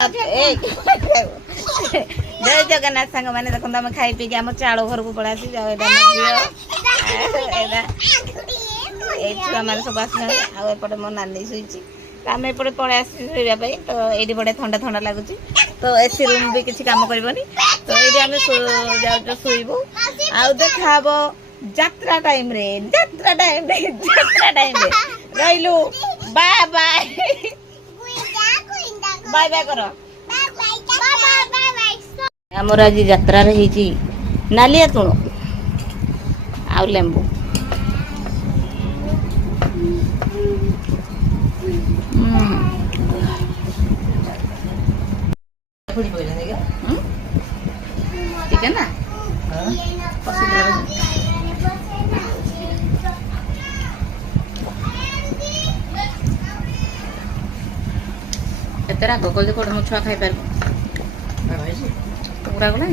जय जगन्नाथ सांग मैंने देखो आम खाई पी आम चाल घर को पड़ा छुआ मैंने सब आस आउटे मो नानी शुई आम एपटे पड़े आसवाई तो ये बड़े ठंडा ठंडा लगुच तो एसी रूम भी किसी काम करनी तो ये आम जाऊ शुबू आउ देखा यात्रा टाइम रे रहीलु बाय बाय बाय बाय कर आमर आज यात्रा नालिया तुण आ लेंबू ठीक है ना एत राग कल कौन मो छुआ खाई पार पूरा गला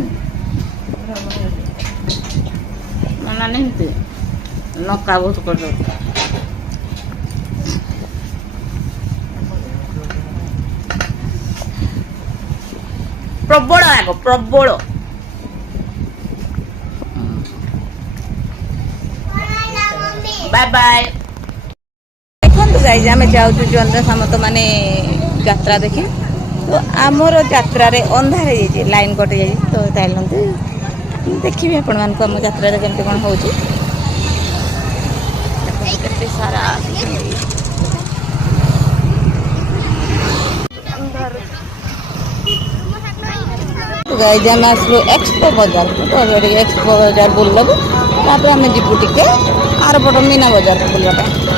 ना नहीं नका बहुत कर प्रबल आग प्रबल बाय बाय देखो गाइज आम जाऊँ चंद्र सामत माने यात्रा देखे तो आमर यात्रा रे अंधार हो लाइन कटि जाए तो चलते देखिए आपण मान आम यात्रा केमती कौन हो सारा गाइज आम आसलु एक्सपो बाजार तो एक्सपो बाजार बुललु तापर आम जीवु टिके आर पट मीना बाजार बुलवा